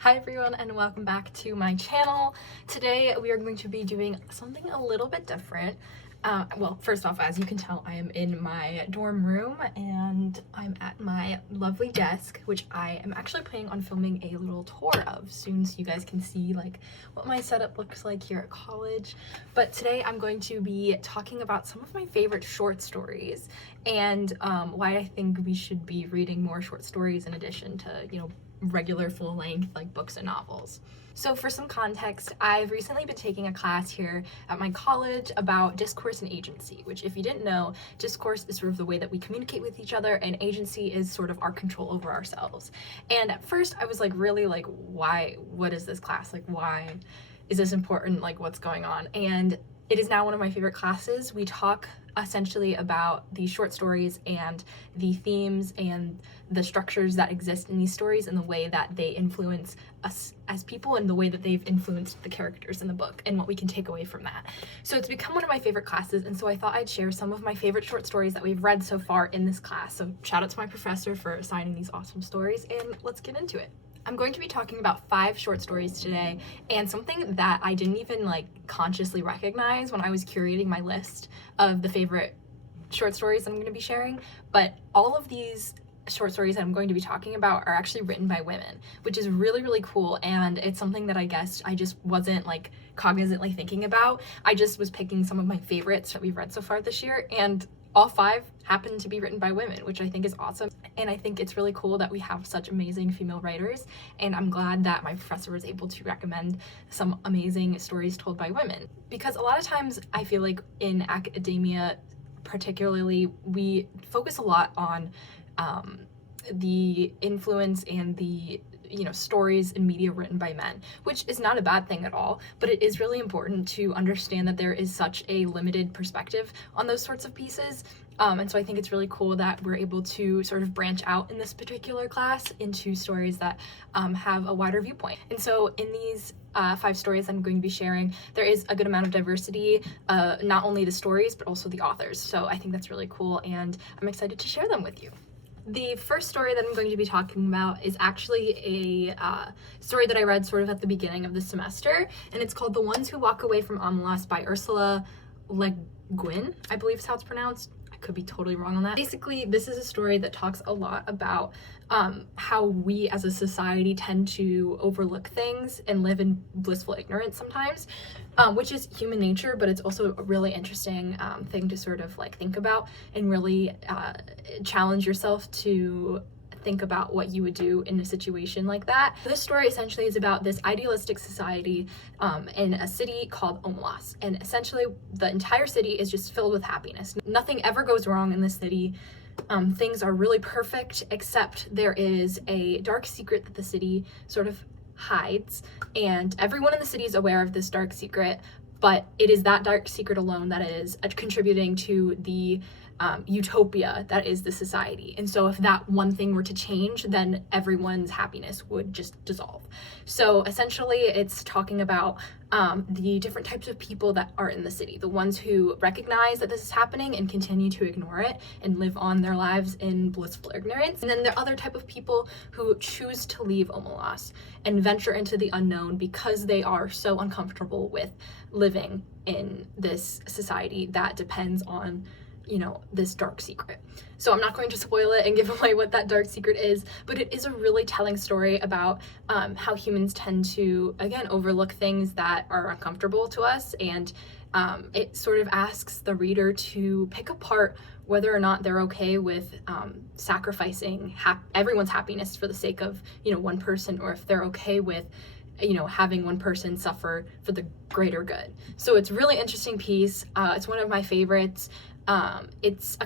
Hi everyone and welcome back to my channel. Today we are going to be doing something a little bit different. Well, first off, as you can tell, I am in my dorm room and I'm at my lovely desk, which I am actually planning on filming a little tour of soon so you guys can see like what my setup looks like here at college. But today I'm going to be talking about some of my favorite short stories and why I think we should be reading more short stories in addition to, regular full-length like books and novels. So for some context, I've recently been taking a class here at my college about discourse and agency, which if you didn't know, discourse is sort of the way that we communicate with each other and agency is sort of our control over ourselves. And at first I was like really like, what is this class? Like, why is this important? Like, what's going on? And it is now one of my favorite classes. We talk essentially about these short stories and the themes and the structures that exist in these stories and the way that they influence us as people and the way that they've influenced the characters in the book and what we can take away from that. So it's become one of my favorite classes, and so I thought I'd share some of my favorite short stories that we've read so far in this class. So shout out to my professor for assigning these awesome stories, and let's get into it. I'm going to be talking about 5 short stories today, and something that I didn't even like consciously recognize when I was curating my list of the favorite short stories I'm going to be sharing, but all of these short stories that I'm going to be talking about are actually written by women, which is really, really cool, and it's something that I guess I just wasn't like cognizantly thinking about. I just was picking some of my favorites that we've read so far this year, and all 5 happen to be written by women, which I think is awesome. And I think it's really cool that we have such amazing female writers, and I'm glad that my professor was able to recommend some amazing stories told by women. Because a lot of times I feel like in academia particularly, we focus a lot on the influence and the stories in media written by men, which is not a bad thing at all, but it is really important to understand that there is such a limited perspective on those sorts of pieces. And so I think it's really cool that we're able to sort of branch out in this particular class into stories that have a wider viewpoint. And so in these 5 stories I'm going to be sharing, there is a good amount of diversity, not only the stories, but also the authors. So I think that's really cool, and I'm excited to share them with you. The first story that I'm going to be talking about is actually a story that I read sort of at the beginning of the semester, and it's called The Ones Who Walk Away from Omelas by Ursula Le Guin, I believe is how it's pronounced. I could be totally wrong on that. Basically, this is a story that talks a lot about how we as a society tend to overlook things and live in blissful ignorance sometimes, which is human nature, but it's also a really interesting thing to sort of like think about and really challenge yourself to think about what you would do in a situation like that. This story essentially is about this idealistic society in a city called Omelas, and essentially the entire city is just filled with happiness. Nothing ever goes wrong in the city. Things are really perfect, except there is a dark secret that the city sort of hides, and everyone in the city is aware of this dark secret, but it is that dark secret alone that is contributing to the utopia that is the society. And so if that one thing were to change, then everyone's happiness would just dissolve. So essentially it's talking about the different types of people that are in the city, the ones who recognize that this is happening and continue to ignore it and live on their lives in blissful ignorance. And then there are other type of people who choose to leave Omelas and venture into the unknown because they are so uncomfortable with living in this society that depends on this dark secret. So I'm not going to spoil it and give away what that dark secret is, but it is a really telling story about how humans tend to, again, overlook things that are uncomfortable to us, and it sort of asks the reader to pick apart whether or not they're okay with sacrificing everyone's happiness for the sake of, one person, or if they're okay with having one person suffer for the greater good. So it's a really interesting piece. It's one of my favorites. It's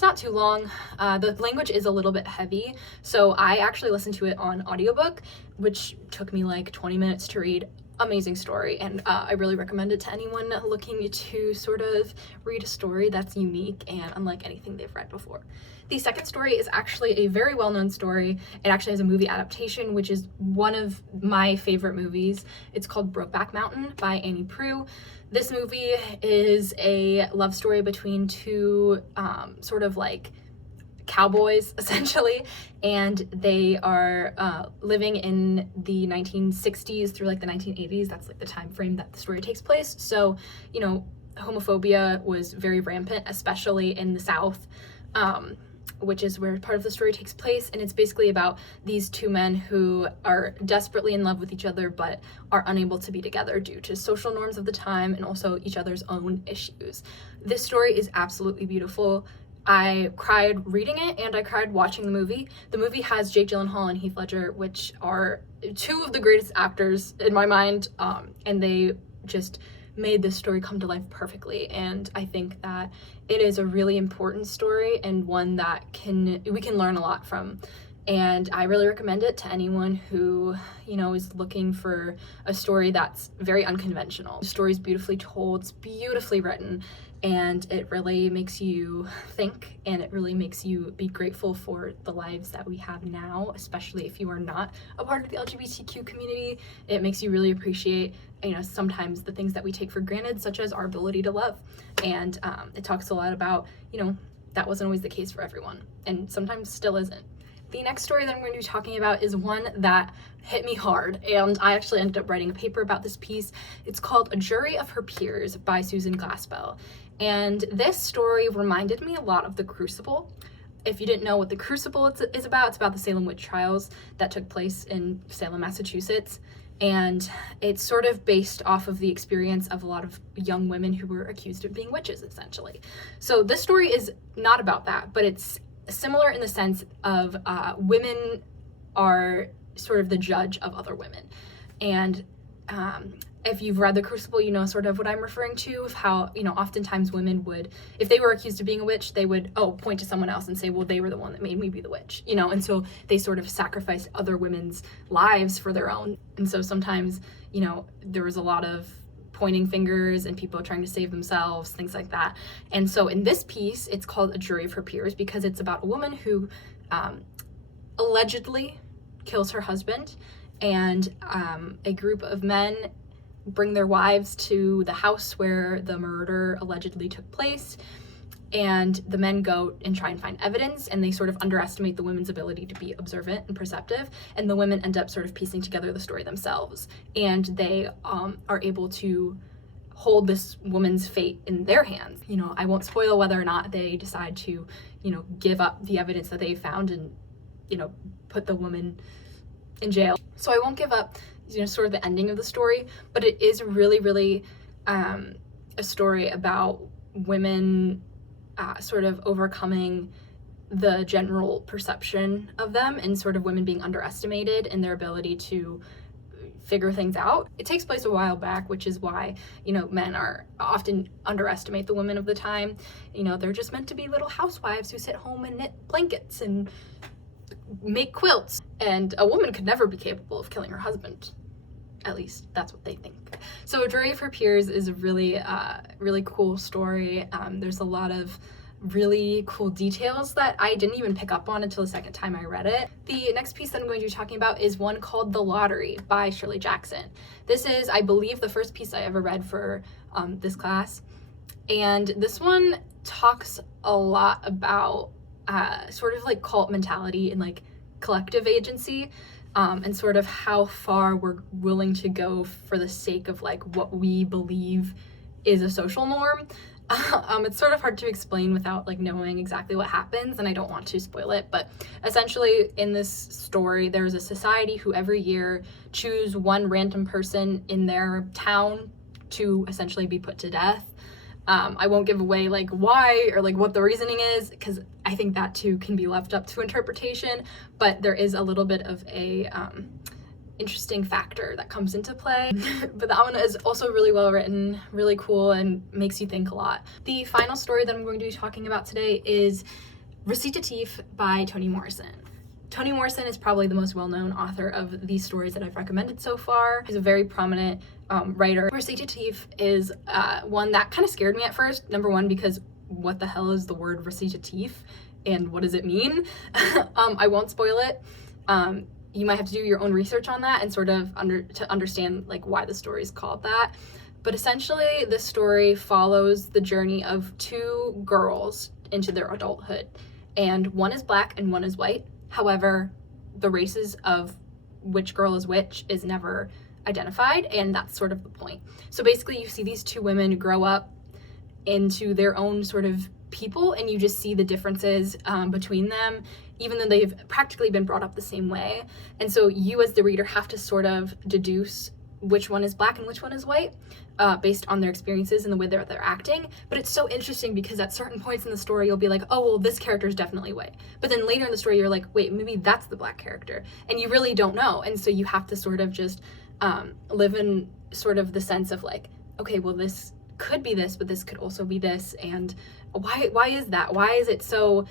not too long. The language is a little bit heavy, so I actually listened to it on audiobook, which took me like 20 minutes to read. Amazing story, and I really recommend it to anyone looking to sort of read a story that's unique and unlike anything they've read before. The second story is actually a very well-known story. It actually has a movie adaptation, which is one of my favorite movies. It's called Brokeback Mountain by Annie Proulx. This movie is a love story between two sort of like cowboys essentially, and they are living in the 1960s through like the 1980s. That's like the time frame that the story takes place. So, you know, homophobia was very rampant, especially in the South, which is where part of the story takes place. And it's basically about these two men who are desperately in love with each other but are unable to be together due to social norms of the time and also each other's own issues. This story is absolutely beautiful. I cried reading it and I cried watching the movie. The movie has Jake Gyllenhaal and Heath Ledger, which are two of the greatest actors in my mind, and they just made this story come to life perfectly. And I think that it is a really important story and one that we can learn a lot from. And I really recommend it to anyone who, you know, is looking for a story that's very unconventional. The story is beautifully told, it's beautifully written, and it really makes you think, and it really makes you be grateful for the lives that we have now, especially if you are not a part of the LGBTQ community. It makes you really appreciate, you know, sometimes the things that we take for granted, such as our ability to love. And it talks a lot about, you know, that wasn't always the case for everyone, and sometimes still isn't. The next story that I'm going to be talking about is one that hit me hard, and I actually ended up writing a paper about this piece. It's called A Jury of Her Peers by Susan Glaspell. And this story reminded me a lot of The Crucible. If you didn't know what The Crucible is about, it's about the Salem witch trials that took place in Salem, Massachusetts. And it's sort of based off of the experience of a lot of young women who were accused of being witches, essentially. So this story is not about that, but it's similar in the sense of women are sort of the judge of other women. And if you've read The Crucible, you know sort of what I'm referring to, of how, you know, oftentimes women would, if they were accused of being a witch, they would, point to someone else and say, well, they were the one that made me be the witch, you know, and so they sort of sacrificed other women's lives for their own. And so sometimes, you know, there was a lot of pointing fingers and people trying to save themselves, things like that. And so in this piece, it's called A Jury of Her Peers because it's about a woman who allegedly kills her husband, and a group of men bring their wives to the house where the murder allegedly took place, and the men go and try and find evidence, and they sort of underestimate the women's ability to be observant and perceptive, and the women end up sort of piecing together the story themselves, and they are able to hold this woman's fate in their hands. You know, I won't spoil whether or not they decide to, you know, give up the evidence that they found and, you know, put the woman in jail. So I won't give up, you know, sort of the ending of the story, but it is really, really a story about women sort of overcoming the general perception of them, and sort of women being underestimated in their ability to figure things out. It takes place a while back, which is why, you know, men are often underestimate the women of the time. You know, they're just meant to be little housewives who sit home and knit blankets and make quilts, and a woman could never be capable of killing her husband. At least that's what they think. So A Jury of Her Peers is a really, really cool story. There's a lot of really cool details that I didn't even pick up on until the second time I read it. The next piece that I'm going to be talking about is one called The Lottery by Shirley Jackson. This is, I believe, the first piece I ever read for this class. And this one talks a lot about sort of like cult mentality and like collective agency, and sort of how far we're willing to go for the sake of like what we believe is a social norm. It's sort of hard to explain without like knowing exactly what happens, and I don't want to spoil it, but essentially in this story there's a society who every year choose one random person in their town to essentially be put to death. I won't give away like why or like what the reasoning is, because I think that too can be left up to interpretation, but there is a little bit of a interesting factor that comes into play. But that one is also really well written, really cool, and makes you think a lot. The final story that I'm going to be talking about today is Recitative by Toni Morrison. Toni Morrison is probably the most well-known author of these stories that I've recommended so far. She's a very prominent writer. Recitative is one that kind of scared me at first. Number one, because what the hell is the word recitative and what does it mean? I won't spoil it. You might have to do your own research on that and sort of to understand like why the story is called that. But essentially this story follows the journey of two girls into their adulthood. and one is black and one is white. However, the races of which girl is which is never identified, and that's sort of the point. So basically you see these two women grow up into their own sort of people, and you just see the differences between them, even though they've practically been brought up the same way. And so you as the reader have to sort of deduce which one is black and which one is white based on their experiences and the way they're acting. But it's so interesting because at certain points in the story you'll be like, oh well, this character is definitely white, but then later in the story you're like, wait, maybe that's the black character, and you really don't know. And so you have to sort of just live in sort of the sense of like, okay, well, this could be this, but this could also be this, and why is that? Why is it so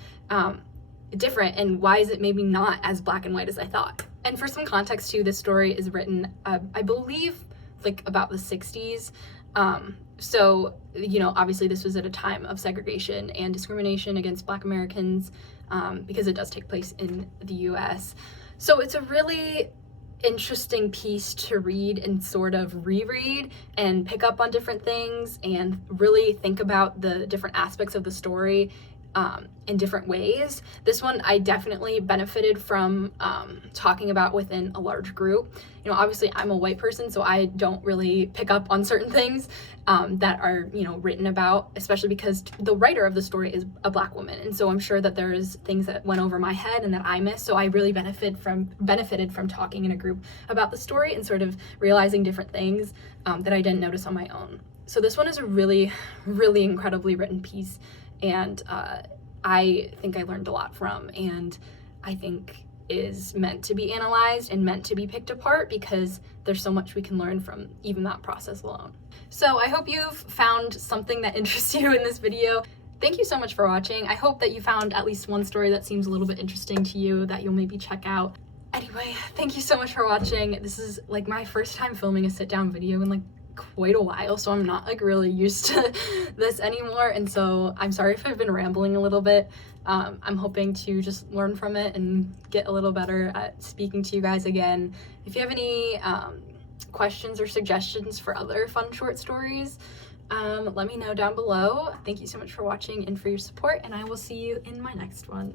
different, and why is it maybe not as black and white as I thought? And for some context too, this story is written I believe like about the 60s, so you know, obviously this was at a time of segregation and discrimination against Black Americans, because it does take place in the US. So it's a really interesting piece to read and sort of reread and pick up on different things and really think about the different aspects of the story in different ways. This one I definitely benefited from talking about within a large group. You know, obviously I'm a white person, so I don't really pick up on certain things that are, you know, written about, especially because the writer of the story is a Black woman. And so I'm sure that there's things that went over my head and that I missed. So I really benefited from talking in a group about the story and sort of realizing different things that I didn't notice on my own. So this one is a really, really incredibly written piece, and I think I learned a lot from, and I think is meant to be analyzed and meant to be picked apart because there's so much we can learn from even that process alone. So I hope you've found something that interests you in this video. Thank you so much for watching. I hope that you found at least one story that seems a little bit interesting to you that you'll maybe check out. Anyway, thank you so much for watching. This is like my first time filming a sit-down video in like quite a while, so I'm not like really used to this anymore, and so I'm sorry if I've been rambling a little bit. I'm hoping to just learn from it and get a little better at speaking to you guys again. If you have any questions or suggestions for other fun short stories, let me know down below. Thank you so much for watching and for your support, and I will see you in my next one.